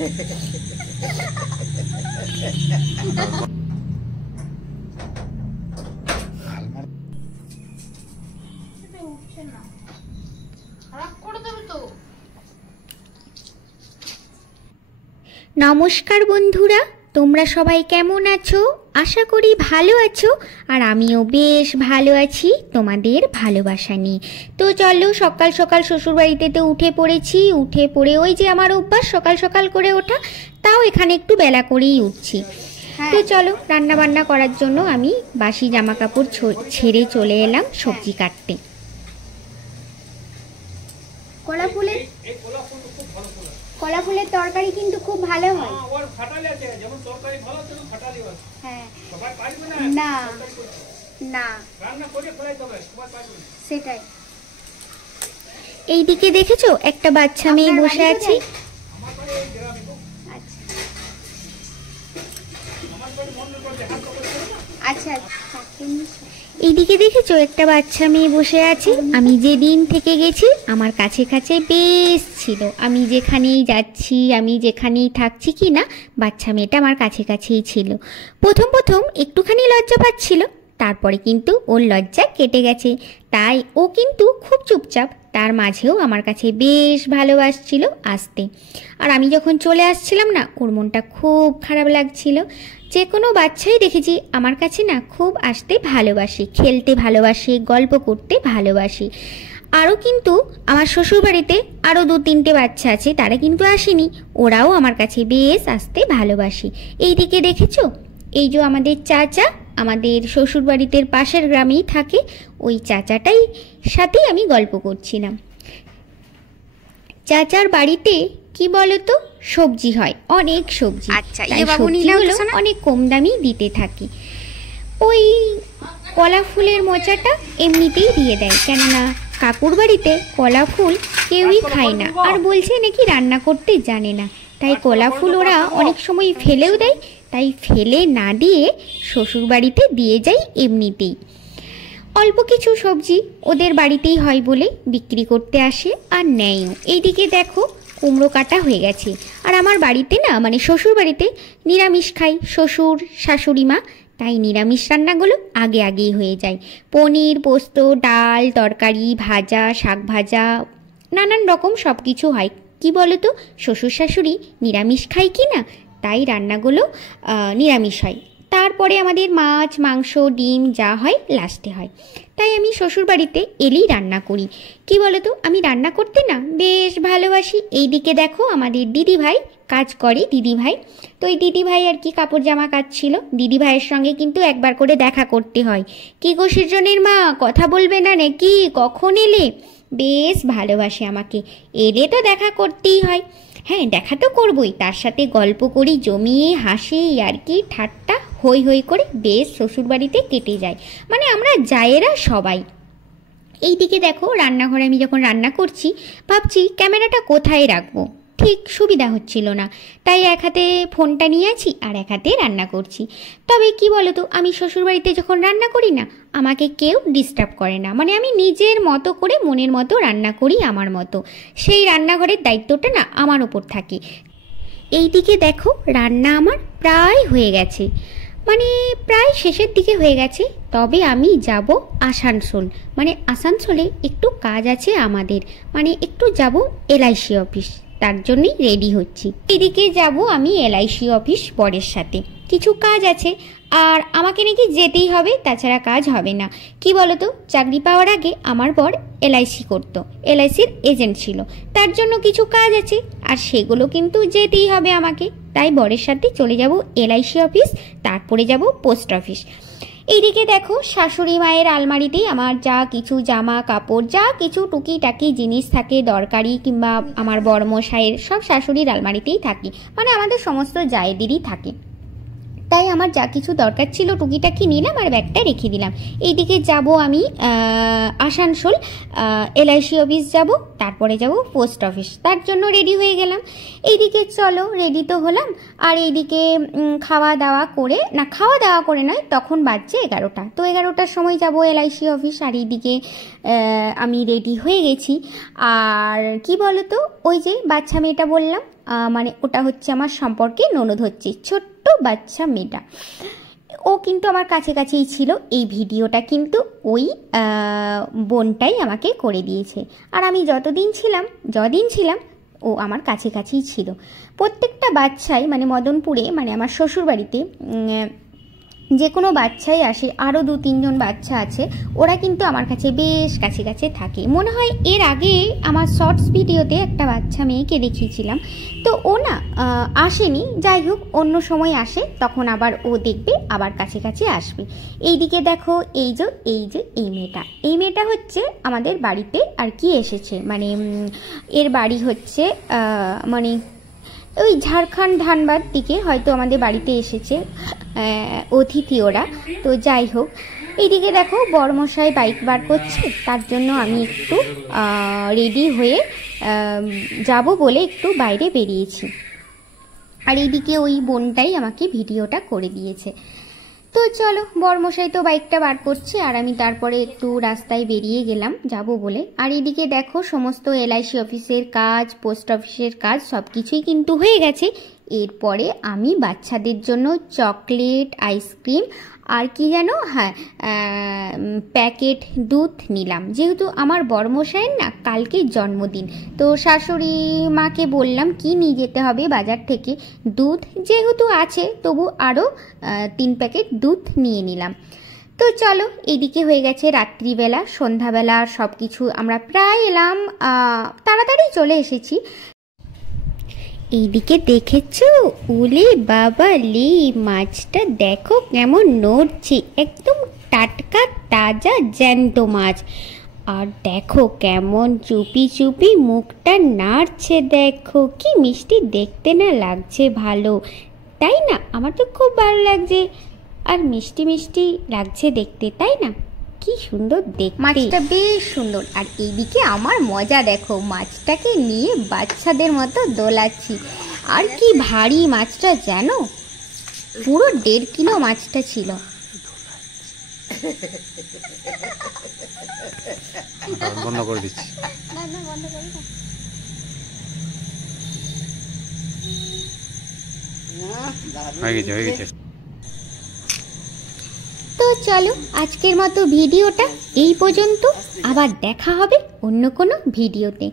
নমস্কার বন্ধুরা, তোমরা সবাই কেমন আছো? আশা করি ভালো আছো। আর আমিও বেশ ভালো আছি তোমাদের ভালোবাসা নিয়ে। তো চলো, সকাল সকাল শ্বশুরবাড়িতে তো উঠে পড়েছি। উঠে পড়ে ওই যে আমার অভ্যাস সকাল সকাল করে ওঠা, তাও এখানে একটু বেলা করেই উঠছি। তো চলো, রান্না বান্না করার জন্য আমি বাসি জামা কাপড় ছেড়ে চলে এলাম সবজি কাটতে। কলা ফুলের তরকারি কিন্তু খুব ভালো হয়। না না, সেটাই। এইদিকে দেখেছো একটা বাচ্চা মেয়ে বসে আছে। আচ্ছা, এইদিকে দেখেছো একটা বাচ্চা মেয়ে বসে আছে। আমি যেদিন থেকে গেছি আমার কাছে কাছে বেশ ছিল। আমি যেখানেই যাচ্ছি, আমি যেখানেই থাকছি কি না, বাচ্চা মেয়েটা আমার কাছে কাছেই ছিল। প্রথম প্রথম একটুখানি লজ্জা পাচ্ছিল, তারপরে কিন্তু ওর লজ্জা কেটে গেছে। তাই ও কিন্তু খুব চুপচাপ, তার মাঝেও আমার কাছে বেশ ভালোবাসছিল আসতে। আর আমি যখন চলে আসছিলাম না, ওর মনটা খুব খারাপ লাগছিল। যে কোনো বাচ্চাই দেখেছি আমার কাছে না খুব আসতে ভালোবাসে, খেলতে ভালোবাসে, গল্প করতে ভালোবাসে। আরও কিন্তু আমার শ্বশুরবাড়িতে আরও 2-3টে বাচ্চা আছে, তারা কিন্তু আসেনি, ওরাও আমার কাছে বেশ আসতে ভালোবাসে। এইদিকে দেখেছো, এই যে আমাদের চাচা, আমাদের শ্বশুরবাড়িতে পাশের গ্রামেই থাকে, ওই চাচাটাই সাথেই আমি গল্প করছিলাম। চাচার বাড়িতে কি বলতো, সবজি হয়, অনেক সবজি। আচ্ছা, সবজিগুলো অনেক কম দামি দিতে থাকে। ওই কলা ফুলের মোচাটা এমনিতেই দিয়ে দেয়, কেননা কাকুর বাড়িতে কলা ফুল কেউই খায় না, আর বলছে নাকি রান্না করতে জানে না। তাই কলা ফুল ওরা অনেক সময় ফেলেও দেয়, তাই ফেলে না দিয়ে শ্বশুর বাড়িতে দিয়ে যায় এমনিতেই। অল্প কিছু সবজি ওদের বাড়িতেই হয় বলে বিক্রি করতে আসে আর নেয়ও। এইদিকে দেখো কুমড়ো কাটা হয়ে গেছে। আর আমার বাড়িতে না, মানে শ্বশুর বাড়িতে নিরামিষ খাই শ্বশুর শাশুড়ি মা, তাই নিরামিষ রান্নাগুলো আগে আগেই হয়ে যায়। পনির, পোস্ত, ডাল, তরকারি, ভাজা, শাক ভাজা, নানান রকম সব কিছু হয়। কি বলো তো, শ্বশুর শাশুড়ি নিরামিষ খাই কি না, তাই রান্নাগুলো নিরামিষ হয়। তারপরে আমাদের মাছ, মাংস, ডিম যা হয় লাস্টে হয়। তাই আমি শ্বশুরবাড়িতে এলেই রান্না করি। কি বলতো, আমি রান্না করতে না বেশ ভালোবাসি। এইদিকে দেখো আমাদের দিদিভাই কাজ করে, দিদিভাই। তো এই দিদিভাই আর কি কাপড় জামা কাচ্ছিল। দিদিভাইয়ের সঙ্গে কিন্তু একবার করে দেখা করতে হয়। কি গো সৃজনের মা, কথা বলবে না নাকি, কখন এলে? বেশ ভালোবাসে আমাকে, এলে তো দেখা করতেই হয়। হ্যাঁ, দেখা তো করবই, তার সাথে গল্প করি, জমিয়ে হাসি, ইয়ার্কি ঠাট্টা হই হই করে বেশ শ্বশুরবাড়িতে কেটে যায়। মানে আমরা জায়েরা সবাই। এইদিকে দেখো রান্নাঘরে আমি যখন রান্না করছি, ভাবছি ক্যামেরাটা কোথায় রাখবো, ঠিক সুবিধা হচ্ছিল না। তাই এক হাতে ফোনটা নিয়ে আছি আর এক হাতে রান্না করছি। তবে কি বলতো, আমি শ্বশুরবাড়িতে যখন রান্না করি না, আমাকে কেউ ডিস্টার্ব করে না। মানে আমি নিজের মতো করে মনের মতো রান্না করি, আমার মতো। সেই রান্নাঘরের দায়িত্বটা না আমার ওপর থাকে। এইদিকে দেখো রান্না আমার প্রায় হয়ে গেছে, মানে প্রায় শেষের দিকে হয়ে গেছে। তবে আমি যাব আসানসোল, মানে আসানসোলে একটু কাজ আছে আমাদের, মানে একটু যাব LIC অফিস, তার জন্যই রেডি হচ্ছি। এদিকে যাব আমি LIC অফিস বরের সাথে, কিছু কাজ আছে আর আমাকে নাকি যেতেই হবে, তাছাড়া কাজ হবে না। কি বলতো, চাকরি পাওয়ার আগে আমার বর LIC করতো, LICর এজেন্ট ছিল, তার জন্য কিছু কাজ আছে আর সেগুলো কিন্তু যেতেই হবে আমাকে। তাই বরের সাথে চলে যাব LIC অফিস, তারপরে যাব পোস্ট অফিস। এইদিকে দেখো শাশুড়ি মায়ের আলমারিতেই আমার যা কিছু জামা কাপড়, যা কিছু টুকিটাকি জিনিস থাকে দরকারি, কিংবা আমার বড়মশাইয়ের, সব শাশুড়ির আলমারিতেই থাকে, মানে আমাদের সমস্ত জায়েদেরই থাকে। তাই আমার যা কিছু দরকার ছিল টুকিটাকি নিলাম আর ব্যাগটা রেখে দিলাম। এইদিকে যাব আমি আসানসোল LIC অফিস যাব, তারপরে যাব পোস্ট অফিস, তার জন্য রেডি হয়ে গেলাম। এইদিকে চলো রেডি তো হলাম, আর এইদিকে খাওয়া দাওয়া করে নয়, তখন বাজছে 11টা। তো 11টার সময় যাব LIC অফিস। আর এইদিকে আমি রেডি হয়ে গেছি। আর কি বলো তো, ওই যে বাচ্চা মেয়েটা বললাম, মানে ওটা হচ্ছে আমার সম্পর্কে ননদ হচ্ছে, ছোট্ট বাচ্চা মেয়েটা। ও কিন্তু আমার কাছে কাছেই ছিল। এই ভিডিওটা কিন্তু ওই বোনটাই আমাকে করে দিয়েছে। আর আমি যদিন ছিলাম ও আমার কাছে কাছেই ছিল। প্রত্যেকটা বাচ্চাই মানে মদনপুরে মানে আমার শ্বশুরবাড়িতে যে কোনো বাচ্চাই আসে, আরও 2-3 জন বাচ্চা আছে, ওরা কিন্তু আমার কাছে বেশ কাছে কাছে থাকে। মনে হয় এর আগে আমার শর্টস ভিডিওতে একটা বাচ্চা মেয়েকে দেখিয়েছিলাম, তো ও না আসেনি। যাই হোক, অন্য সময় আসে, তখন আবার ও দেখবে আবার কাছে কাছে আসবে। এইদিকে দেখো, এই যে এই মেয়েটা হচ্ছে আমাদের বাড়িতে আর কি এসেছে, মানে এর বাড়ি হচ্ছে মানে ওই ঝাড়খণ্ড ধানবাদ দিকে হয়তো আমাদের বাড়িতে এসেছে অতিথি ওরা। তো যাই হোক, এইদিকে দেখো বড়মশাই বাইক বার করছে, তার জন্য আমি একটু রেডি হয়ে যাব বলে একটু বাইরে বেরিয়েছি। আর এইদিকে ওই বোনটাই আমাকে ভিডিওটা করে দিয়েছে। তো চলো, বড়মশাই তো বাইকটা বার করছে আর আমি তারপরে একটু রাস্তায় বেরিয়ে গেলাম যাব বলে। আর এদিকে দেখো সমস্ত LIC অফিসের কাজ, পোস্ট অফিসের কাজ সব কিছুই কিন্তু হয়ে গেছে। এরপরে আমি বাচ্চাদের জন্য চকলেট, আইসক্রিম আর কি যেন, হ্যাঁ প্যাকেট দুধ নিলাম, যেহেতু আমার বড়মশাইয়ের না কালকে জন্মদিন। তো শাশুড়ি মাকে বললাম কি নিয়ে যেতে হবে বাজার থেকে, দুধ যেহেতু আছে তবু আরও 3 প্যাকেট দুধ নিয়ে নিলাম। তো চলো, এইদিকে হয়ে গেছে রাত্রিবেলা, সন্ধ্যাবেলা সব কিছু আমরা প্রায় এলাম, তাড়াতাড়ি চলে এসেছি। এইদিকে দেখেছো, ওলে বাবা লে, মাছটা দেখো কেমন নড়ছে, একদম টাটকা তাজা জ্যান্ত মাছ। আর দেখো কেমন চুপি চুপি মুখটা নাড়ছে, দেখো কি মিষ্টি দেখতে না লাগছে, ভালো তাই না? আমার তো খুব ভালো লাগছে, আর মিষ্টি মিষ্টি লাগছে দেখতে, তাই না? কি সুন্দর দেখতে, মাছটা বেশ সুন্দর। আর এইদিকে আমার মজা দেখো, মাছটাকে নিয়ে বাচ্চাদের মতো দোলাচ্ছি। আর কি ভারী মাছটা জানো, পুরো 1.5 কিলো মাছটা ছিল। বন্ধ করে দিচ্ছি। হয়ে গেছে। তো চলো, আজকের মতো ভিডিওটা এই পর্যন্ত, আবার দেখা হবে অন্য কোনো ভিডিওতে।